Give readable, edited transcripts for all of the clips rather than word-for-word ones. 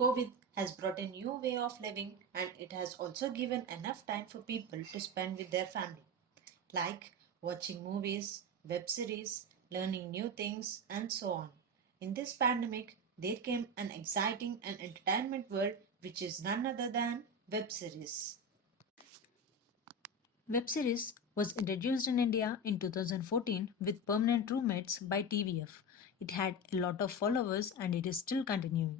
COVID has brought a new way of living and it has also given enough time for people to spend with their family, like watching movies, web series, learning new things, and so on. In this pandemic, there came an exciting and entertainment world which is none other than web series. Web series was introduced in India in 2014 with Permanent Roommates by TVF. It had a lot of followers and it is still continuing.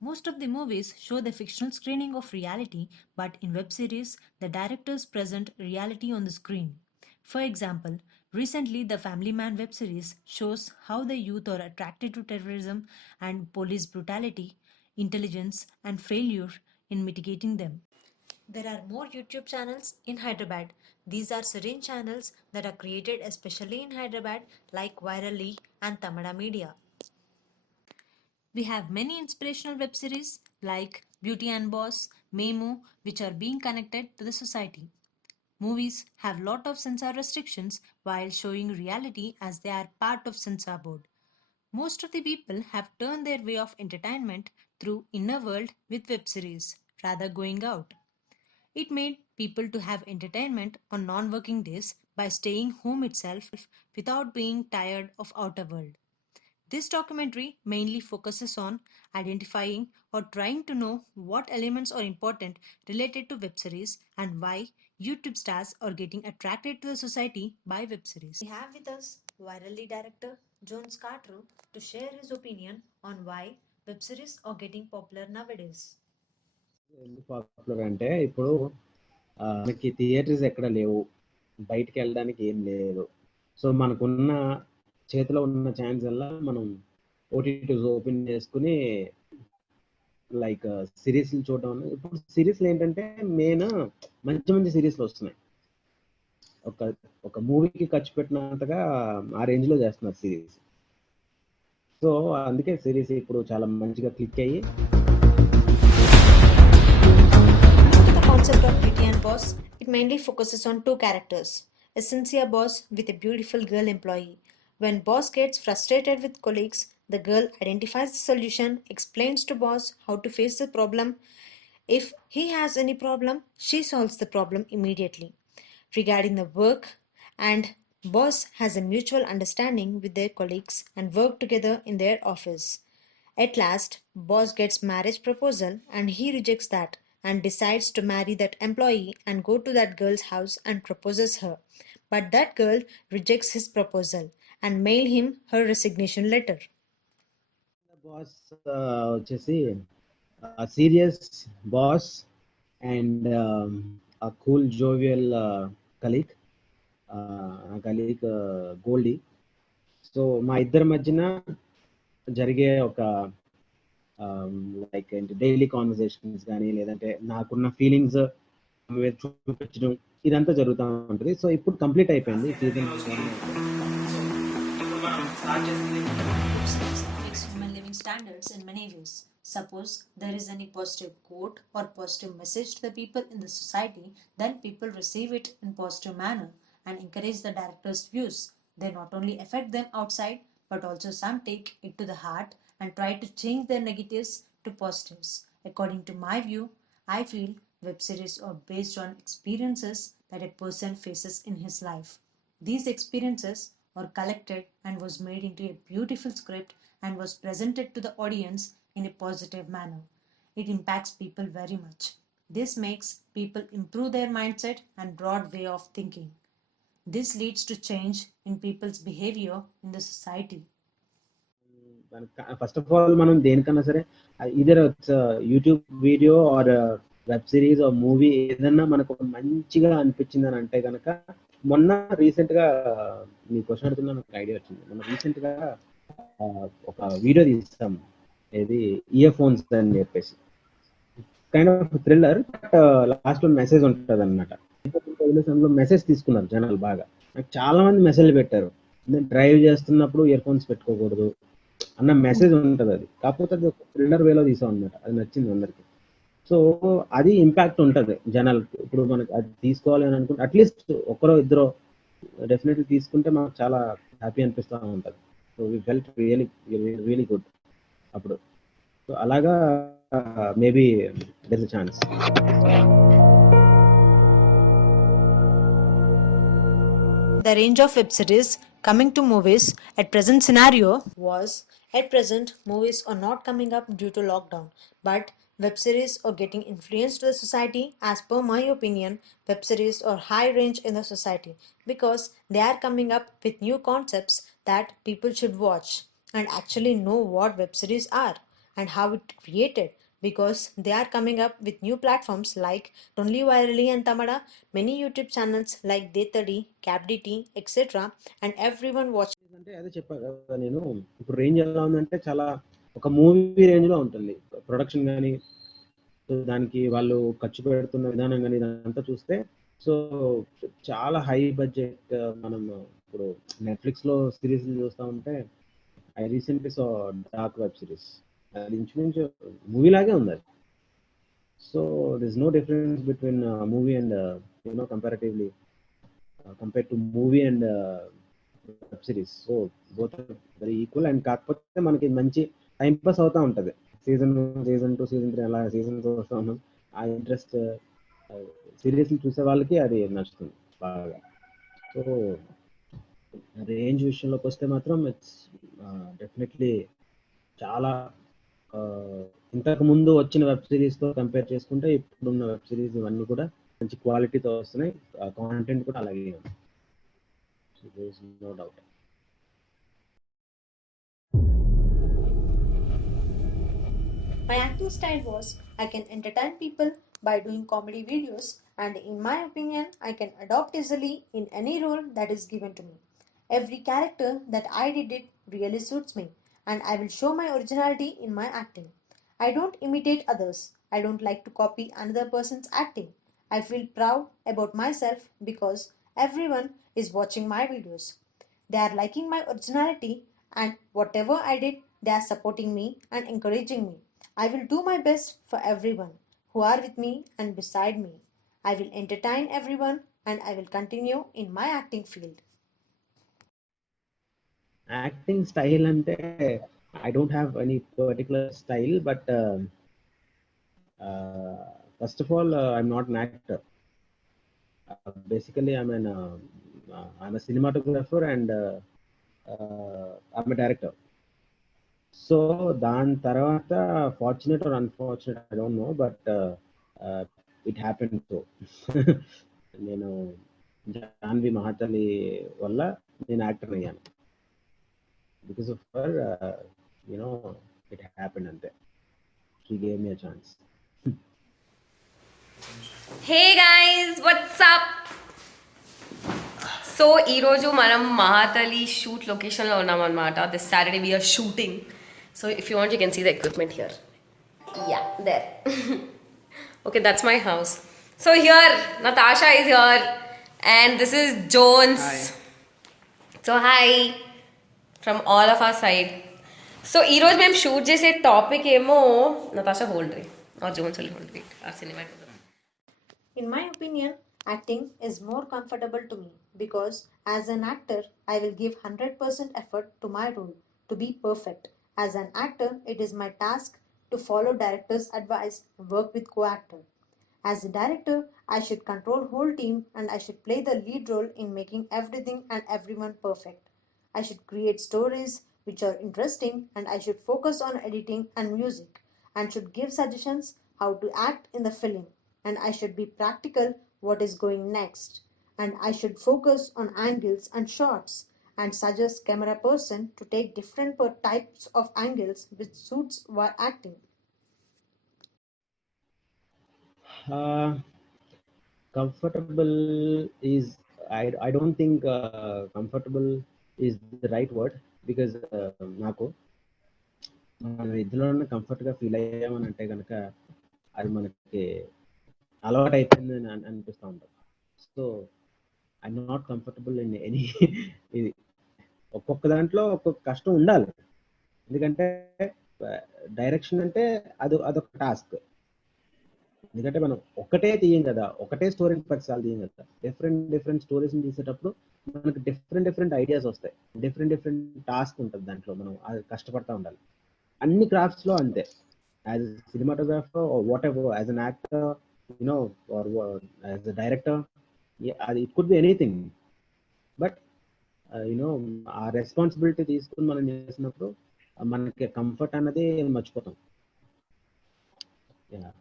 Most of the movies show the fictional screening of reality, but in web series, the directors present reality on the screen. For example, recently the Family Man web series shows how the youth are attracted to terrorism and police brutality, intelligence, and failure in mitigating them. There are more YouTube channels in Hyderabad. These are serene channels that are created especially in Hyderabad like Virally and Tamada Media. We have many inspirational web series like Beauty and Boss, Memu, which are being connected to the society. Movies have lot of censor restrictions while showing reality as they are part of censor board. Most of the people have turned their way of entertainment through inner world with web series rather going out. It made people to have entertainment on non-working days by staying home itself without being tired of outer world. This documentary mainly focuses on identifying or trying to know what elements are important related to web series and why YouTube stars are getting attracted to the society by web series. We have with us Virally director Jones Carter to share his opinion on why web series are getting popular nowadays. ఎందుకు పాపులర్ అంటే ఇప్పుడు మనకి థియేటర్స్ ఎక్కడ లేవు, బయటికి వెళ్ళడానికి ఏం లేదు. సో మనకున్న చేతిలో ఉన్న ఛాన్స్ వల్ల మనం ఓటీటీస్ ఓపెన్ చేసుకుని లైక్ సిరీస్లు చూడడం. ఇప్పుడు సిరీస్లు ఏంటంటే మెయిన్ మంచి మంచి సిరీస్లు వస్తున్నాయి. ఒక ఒక మూవీకి ఖర్చు పెట్టినంతగా ఆ రేంజ్లో చేస్తున్నారు సిరీస్. సో అందుకే సిరీస్ ఇప్పుడు చాలా మంచిగా క్లిక్ అయ్యి The concept of Beauty and Boss, it mainly focuses on two characters. A sincere boss with a beautiful girl employee. When boss gets frustrated with colleagues, the girl identifies the solution, explains to boss how to face the problem. If he has any problem, she solves the problem immediately. Regarding the work, and boss has a mutual understanding with their colleagues and work together in their office. At last, boss gets marriage proposal and he rejects that and decides to marry that employee and go to that girl's house and proposes her. But that girl rejects his proposal and mail him her resignation letter. Boss వచ్చేసి serious boss and a cool jovial colleague, colleague Goldie. So మా ఇద్దరి మధ్యన జరిగే ఒక లైక్ ఏంటి daily conversations కానీ లేదంటే నాకున్న ఫీలింగ్స్ చూపించడం ఇదంతా జరుగుతూ ఉంటుంది. సో ఇప్పుడు కంప్లీట్ అయిపోయింది season. Affects human living standards in many ways. Suppose there is any positive quote or positive message to the people in the society, then people receive it in positive manner and encourage the director's views. They not only affect them outside, but also some take it to the heart and try to change their negatives to positives. According to my view, I feel web series are based on experiences that a person faces in his life. These experiences were collected and was made into a beautiful script and was presented to the audience in a positive manner. It impacts people very much. This makes people improve their mindset and broad way of thinking. This leads to change in people's behavior in the society. First of all మనం దేనికన్నా సరే ఇదర్ YouTube video or web series or movie ఏదన్నా మనకు మంచిగా అనిపించింది అని అంటే కనుక, మొన్న రీసెంట్ గా మీ క్వశ్చన్ అడుగుతున్నా నాకు ఐడియా వచ్చింది. మొన్న రీసెంట్ గా ఒక వీడియో తీస్తాం, ఏది ఇయర్ ఫోన్స్ అని చెప్పేసి, kind of thriller, but last లో మెసేజ్ ఉంటుంది అనమాట. అందులో మెసేజ్ తీసుకున్నారు జనాలు బాగా. నాకు చాలా మంది మెసేజ్లు పెట్టారు, డ్రైవ్ చేస్తున్నప్పుడు ఇయర్ ఫోన్స్ పెట్టుకోకూడదు అన్న మెసేజ్ ఉంటుంది. అది కాకపోతే అది ఒక థ్రిల్లర్ వేలో తీసాం అనమాట. అది నచ్చింది అందరికి. సో అది ఇంపాక్ట్ ఉంటుంది జనాలకి. ఇప్పుడు మనకి అది తీసుకోవాలి అని అనుకుంటే అట్లీస్ట్ ఒకరో ఇద్దరు డెఫినెట్లీ తీసుకుంటే మనకు చాలా హ్యాపీ అనిపిస్తూ ఉంటుంది. So so we felt really good అప్పుడు. సో అలాగా maybe there is a chance. The range of web series coming to movies at present scenario was at present movies are not coming up due to lockdown, but web series are getting influenced to the society. As per my opinion, web series are high range in the society because they are coming up with new concepts that people should watch and actually know what web series are and how it created, because they are coming up with new platforms like Only Virally and Tamada, many YouTube channels like Detadi, CapDT, etc. and everyone watching. అంటే అదే చెప్పా కదా నేను, ఇప్పుడు రేంజ్ ఎలా ఉందంటే చాలా ఒక మూవీ రేంజ్ లో ఉంటుంది ప్రొడక్షన్ కానీ, సో దానికి వాళ్ళు ఖర్చు పెడుతున్న విధానం కానీ ఇదంతా చూస్తే సో చాలా హై బడ్జెట్. మనం ఇప్పుడు నెట్ఫ్లిక్స్ లో సిరీస్ చూస్తూ ఉంటే I recently saw dark web series, అది ఇంచుమించు మూవీ లాగే ఉంది అది. So this no difference between movie and comparatively compare to movie and web series. So both very equal. And కాకపోతే మనకి మంచి టైం పాస్ అవుతూ ఉంటుంది. సీజన్ 2, సీజన్ 3 అలా సీజన్స్ వస్తూ ఉన్నాం. ఆ ఇంట్రెస్ట్ సిరీస్లు చూసే వాళ్ళకి అది నచ్చుతుంది బాగా. సో రేంజ్ విషయంలోకి వస్తే మాత్రం ఇట్స్ డెఫినెట్లీ చాలా ఇంతకు ముందు వచ్చిన వెబ్ సిరీస్తో కంపేర్ చేసుకుంటే ఇప్పుడున్న వెబ్ సిరీస్ ఇవన్నీ కూడా మంచి క్వాలిటీతో వస్తున్నాయి. కాంటెంట్ కూడా అలాగే ఉంది. So there is no doubt. My acting style was I can entertain people by doing comedy videos, and in my opinion, I can adopt easily in any role that is given to me. Every character that I did it really suits me, and I will show my originality in my acting. I don't imitate others. I don't like to copy another person's acting. I feel proud about myself because everyone is watching my videos. They are liking my originality, and whatever I did, they are supporting me and encouraging me. I will do my best for everyone who are with me and beside me. I will entertain everyone and I will continue in my acting field. Acting style అంటే I don't have any particular style, but first of all I'm not an actor. Basically I'm a cinematographer and I'm a director. So దాని తర్వాత fortunate or unfortunate I don't know, but it happen. So నేను జాన్వి మహాతలి వల్ల నేను actor అయ్యాను. Because of her it happen అంతే. She gave me a chance. Hey guys, what's up? So ఈరోజు మనం Mahathalli shoot లొకేషన్లో ఉన్నాం అనమాట. This Saturday we're shooting. So if you want you can see the equipment here. Ya, there. Okay, that's my house. So here Natasha is here and this is Jones. So hi from all of our side. So ఈరోజు మేము shoot చేసే topic ఏమో, Natasha hold రీ or Jones will hold రీ or cinema. In my opinion, acting is more comfortable to me because as an actor, I will give 100% effort to my role to be perfect. As an actor, it is my task to follow director's advice and work with co-actor. As a director, I should control whole team and I should play the lead role in making everything and everyone perfect. I should create stories which are interesting and I should focus on editing and music and should give suggestions how to act in the film. And I should be practical what is going next. And I should focus on angles and shots and suggest camera person to take different types of angles which suits while acting. Comfortable is, I don't think comfortable is the right word, because నాకు మనం ఇద్దరులోనే కంఫర్ట్గా ఫీల్ అయ్యామని అంటే కనుక అది మనకి అలవాటు అయిపోయిందని అనిపిస్తూ ఉంటుంది. So I'm not comfortable in any ఇది. ఒక్కొక్క దాంట్లో ఒక్కొక్క కష్టం ఉండాలి, ఎందుకంటే డైరెక్షన్ అంటే అదొక టాస్క్. ఎందుకంటే మనం ఒకటే తీయం కదా, ఒకటే స్టోరీని 10 సార్లు తీయం కదా. డిఫరెంట్ స్టోరీస్ని తీసేటప్పుడు మనకు డిఫరెంట్ ఐడియాస్ వస్తాయి. డిఫరెంట్ టాస్క్ ఉంటుంది దాంట్లో, మనం అది కష్టపడతా ఉండాలి. అన్ని క్రాఫ్ట్స్లో అంతే. As cinematographer whatever, as an actor, you know, or as a director, అది it could be anything. But you know ఆ రెస్పాన్సిబిలిటీ తీసుకుని మనం చేసినప్పుడు మనకి కంఫర్ట్ అన్నది మర్చిపోతాం. Yeah.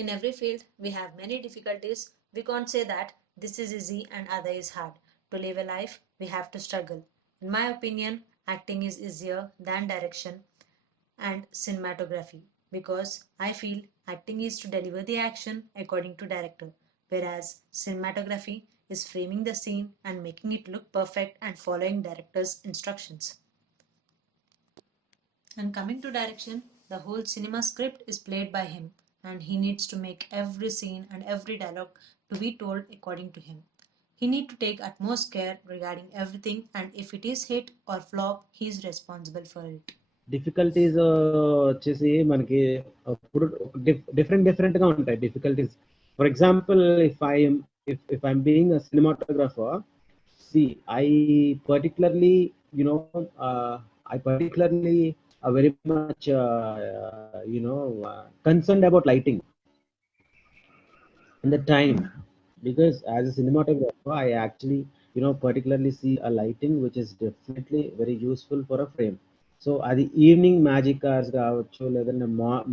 In every field, we have many difficulties. We can't say that this is easy and other is hard. To live a life, we have to struggle. In my opinion, acting is easier than direction and cinematography because I feel acting is to deliver the action according to director, whereas cinematography is framing the scene and making it look perfect and following director's instructions. And coming to direction, the whole cinema script is played by him, and he needs to make every scene and every dialogue to be told according to him. He need to take utmost care regarding everything, and if it is hit or flop, he is responsible for it. Difficulties వచ్చేసి మనకి ఇప్పుడు డిఫరెంట్గా ఉంటాయి difficulties. For example, if I'm being a cinematographer, see, I particularly, you know, I particularly are very much, concerned about lighting and the time, because as a cinematographer, I actually, particularly see a lighting which is definitely very useful for a frame. So అది evening magic hours కావచ్చు, లేదంటే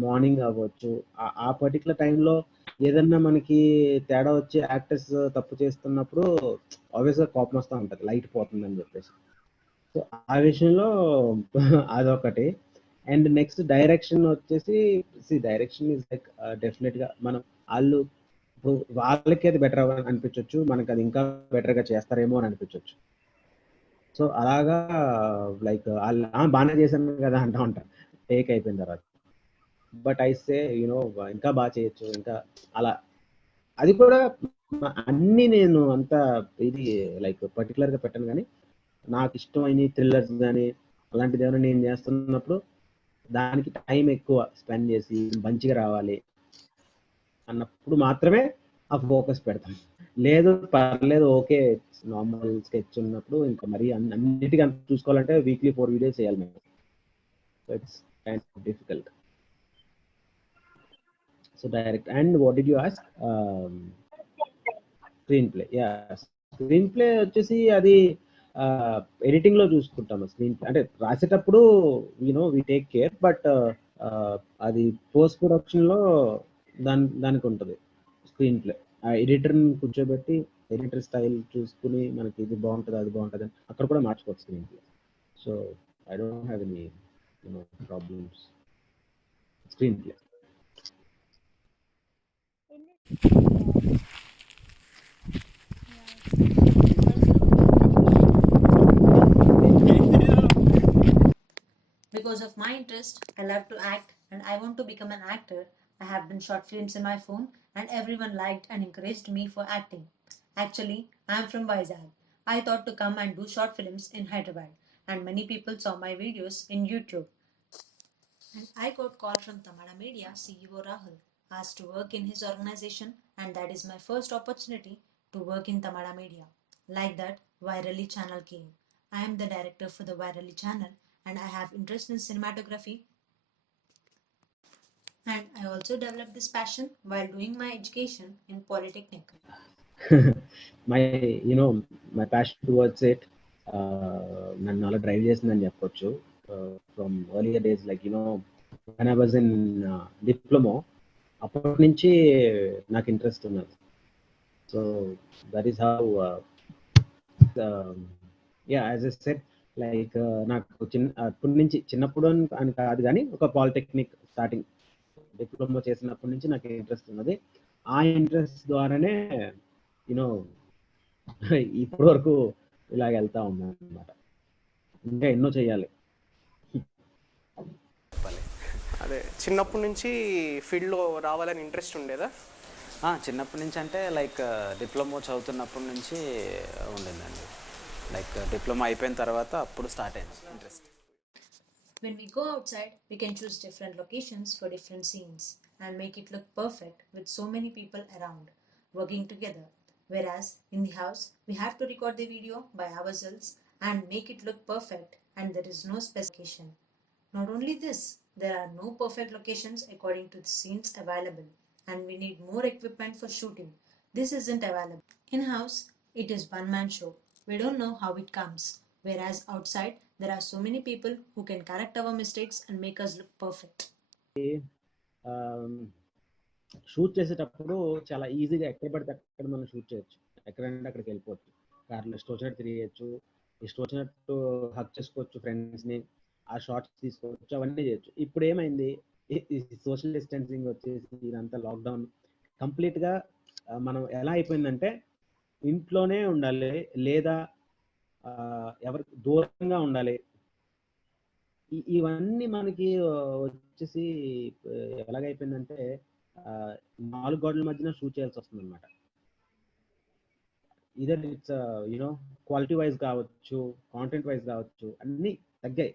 మార్నింగ్ అవ్వచ్చు, ఆ పర్టికులర్ టైంలో ఏదన్నా మనకి తేడా వచ్చి యాక్టర్స్ తప్పు చేస్తున్నప్పుడు ఆబ్వియస్గా కోపం వస్తూ ఉంటుంది, లైట్ పోతుందని చెప్పేసి. సో ఆ విషయంలో అదొకటి. అండ్ నెక్స్ట్ డైరెక్షన్ వచ్చేసి, డైరెక్షన్ ఈజ్ లైక్ డెఫినెట్గా మనం వాళ్ళకి అది బెటర్ అనిపించవచ్చు, మనకి అది ఇంకా బెటర్గా చేస్తారేమో అని అనిపించవచ్చు. సో అలాగా లైక్ బాగానే చేశాను కదా అంటూ ఉంటాను టేక్ అయిపోయిన తర్వాత. బట్ ఐ సే ఇంకా బాగా చేయొచ్చు, ఇంకా అలా. అది కూడా అన్నీ నేను అంత ఇది లైక్ పర్టికులర్గా పెట్టాను, కానీ నాకు ఇష్టమైన థ్రిల్లర్స్ కానీ అలాంటిది ఏమైనా నేను చేస్తున్నప్పుడు దానికి టైం ఎక్కువ స్పెండ్ చేసి మంచిగా రావాలి అన్నప్పుడు మాత్రమే ఆ ఫోకస్ పెడతాం. లేదు పర్లేదు ఓకే నార్మల్ స్కెచ్ ఉన్నప్పుడు ఇంకా మరి అన్నిటికీ అంత చూసుకోవాలంటే వీక్లీ 4 వీడియోస్ చేయాలి మేము. So it's kind of difficult. So direct. And what did you ask? Screen play. Yeah, screen play వచ్చేసి అది ఎడిటింగ్ లో చూసుకుంటాము. స్క్రీన్ ప్లే అంటే రాసేటప్పుడు వి టేక్ కేర్, బట్ అది పోస్ట్ ప్రొడక్షన్ లో దానికి ఉంటుంది స్క్రీన్ ప్లే. ఆ ఎడిటర్ని కూర్చోబెట్టి ఎడిటర్ స్టైల్ చూసుకుని మనకి ఇది బాగుంటుంది అది బాగుంటుంది అని అక్కడ కూడా మార్చుకోవచ్చు screen play. So I don't have any problems screen play. Because of my interest, I love to act and I want to become an actor. I have done short films in my phone and everyone liked and encouraged me for acting. Actually, I am from Vizag. I thought to come and do short films in Hyderabad, and many people saw my videos in YouTube. And I got call from Tamada Media CEO Rahul, asked to work in his organization, and that is my first opportunity to work in Tamada Media. Like that, Virally channel came. I am the director for the Virally channel, and I have interest in cinematography. And I also developed this passion while doing my education in Polytechnic. My passion towards it నన్ను అలా డ్రైవ్ చేసిందని చెప్పొచ్చు. From earlier days, like when I was in diploma, అప్పటి నుంచి నాకు ఇంట్రెస్ట్ ఉన్నది. So that is how as a set, like నాకు అప్పటి నుంచి, చిన్నప్పుడు అని కాదు కానీ ఒక పాలిటెక్నిక్ స్టార్టింగ్ డిప్లొమా చేసినప్పటి నుంచి నాకు ఇంట్రెస్ట్ ఉన్నది. ఆ ఇంట్రెస్ట్ ద్వారానే ఇప్పటి వరకు ఇలాగ వెళ్తా ఉన్నాను అనమాట. ఇంకా ఎన్నో చెయ్యాలి. అదే చిన్నప్పటి నుంచి ఫీల్డ్లో రావాలని ఇంట్రెస్ట్ ఉండేదా? చిన్నప్పటి నుంచి అంటే లైక్ డిప్లొమా చదువుతున్నప్పటి నుంచి ఉండిందండి. లైక్ డిప్లొమా అయిపోయిన తర్వాత అప్పుడు స్టార్ట్ అయింది interest. When we go outside, we can choose different locations for different scenes and make it look perfect with so many people around working together. Whereas in the house, we have to record the video by ourselves and make it look perfect, and there is no specification. Not only this, there are no perfect locations according to the scenes available, and we need more equipment for shooting. This isn't available. In house, it is one man show. We don't know how it comes. Whereas outside, there are so many people who can correct our mistakes and make us look perfect. Shoot చేసేటప్పుడు చాలా ఈజీగా ఎక్కడ పడితే అక్కడ మనం షూట్ చేయొచ్చు, ఎక్కడంటే అక్కడికి వెళ్ళిపోవచ్చు, కార్లో ఇష్టం వచ్చినట్టు తిరిగేయచ్చు, ఇష్టం వచ్చినట్టు హక్ చేసుకోవచ్చు ఫ్రెండ్స్ని, ఆ షార్ట్స్ తీసుకోవచ్చు, అవన్నీ చేయొచ్చు. ఇప్పుడు ఏమైంది, సోషల్ డిస్టెన్సింగ్ వచ్చేసి ఇదంతా లాక్డౌన్ కంప్లీట్గా మనం ఎలా అయిపోయిందంటే ఇంట్లోనే ఉండాలి, లేదా ఎవరికి దూరంగా ఉండాలి. ఇవన్నీ మనకి వచ్చేసి ఎలాగైపోయిందంటే 4 గోడల మధ్యన షూట్ చేయాల్సి వస్తుంది అనమాట. Either it's you know quality wise కావచ్చు, కాంటెంట్ వైజ్ కావచ్చు, అన్నీ తగ్గాయి.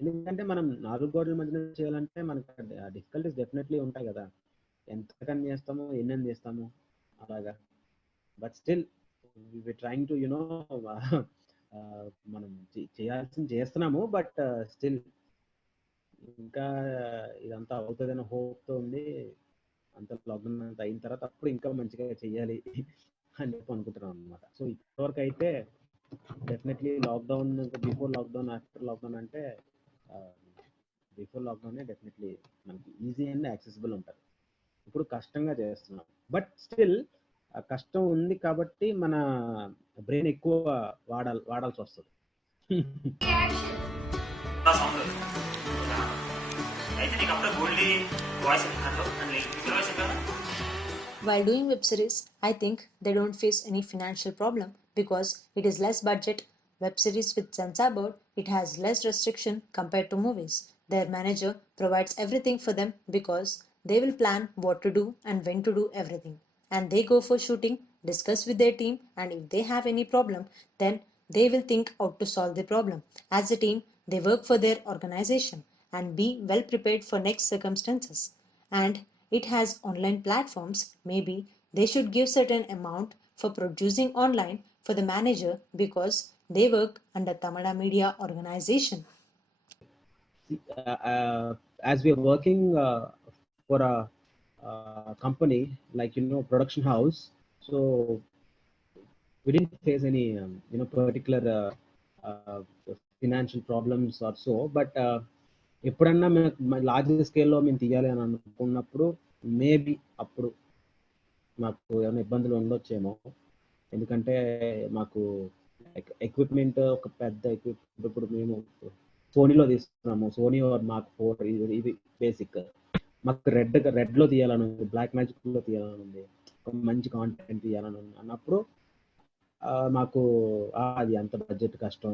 ఎందుకంటే మనం 4 గోడల మధ్యన చేయాలంటే మనకు డిఫికల్టీస్ డెఫినెట్లీ ఉంటాయి కదా, ఎంతకని చేస్తాము, ఎన్నెన్ని చేస్తాము అలాగా. But still we trying to you know మనం చేయాల్సింది చేస్తున్నాము. బట్ స్టిల్ ఇంకా ఇదంతా అవుతుందనే హోప్తో ఉంది. అంత లాక్డౌన్ అంతా అయిన తర్వాత అప్పుడు ఇంకా మంచిగా చేయాలి అని చెప్పి అనుకుంటున్నాం అనమాట. సో ఇప్పటివరకు అయితే definitely lockdown, before lockdown, after lockdown అంటే బిఫోర్ లాక్డౌనే డెఫినెట్లీ మనకి ఈజీ అండ్ యాక్సెసిబుల్ ఉంటుంది. ఇప్పుడు కష్టంగా చేస్తున్నాం, బట్ స్టిల్ కష్టం ఉంది కాబట్టి మన బ్రెయిన్ ఎక్కువ వాడాల్సి వస్తుంది. While doing web series, I think they don't face any financial problem because it is less budget. Web series with censor board, it has less restriction compared to movies. Their manager provides everything for them because they will plan what to do and when to do everything. And they go for shooting, discuss with their team, and if they have any problem, then they will think how to solve the problem. As a team, they work for their organization and be well prepared for next circumstances. And it has online platforms. Maybe they should give certain amount for producing online for the manager because they work under Tamada Media Organization. As we are working for a company like production house, so we didn't face any particular financial problems or so. But ఎప్పుడన్నా లార్జ్ స్కేల్లో మేము తీయాలి అని అనుకున్నప్పుడు మేబీ అప్పుడు మాకు ఏమైనా ఇబ్బందులు ఉండొచ్చేమో. ఎందుకంటే మాకు ఎక్విప్మెంట్ ఒక పెద్ద ఎక్విప్మెంట్, ఇప్పుడు మేము సోనీలో తీస్తున్నాము, సోనీ మాకు 4 ఇది బేసిక్. మాకు రెడ్లో తీయాలని ఉంది, బ్లాక్ మ్యాజిక్లో తీయాలని ఉంది, ఒక మంచి కాంటెంట్ తీయాలని ఉంది అన్నప్పుడు మాకు అది అంత బడ్జెట్ కష్టం,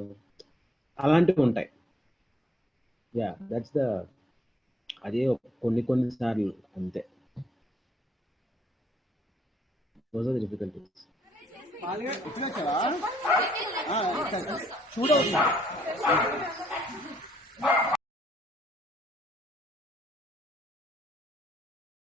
అలాంటివి ఉంటాయి. యా దట్స్ ద అదే కొన్ని సార్లు అంతే. Those are the difficulties. చూడవుతుంది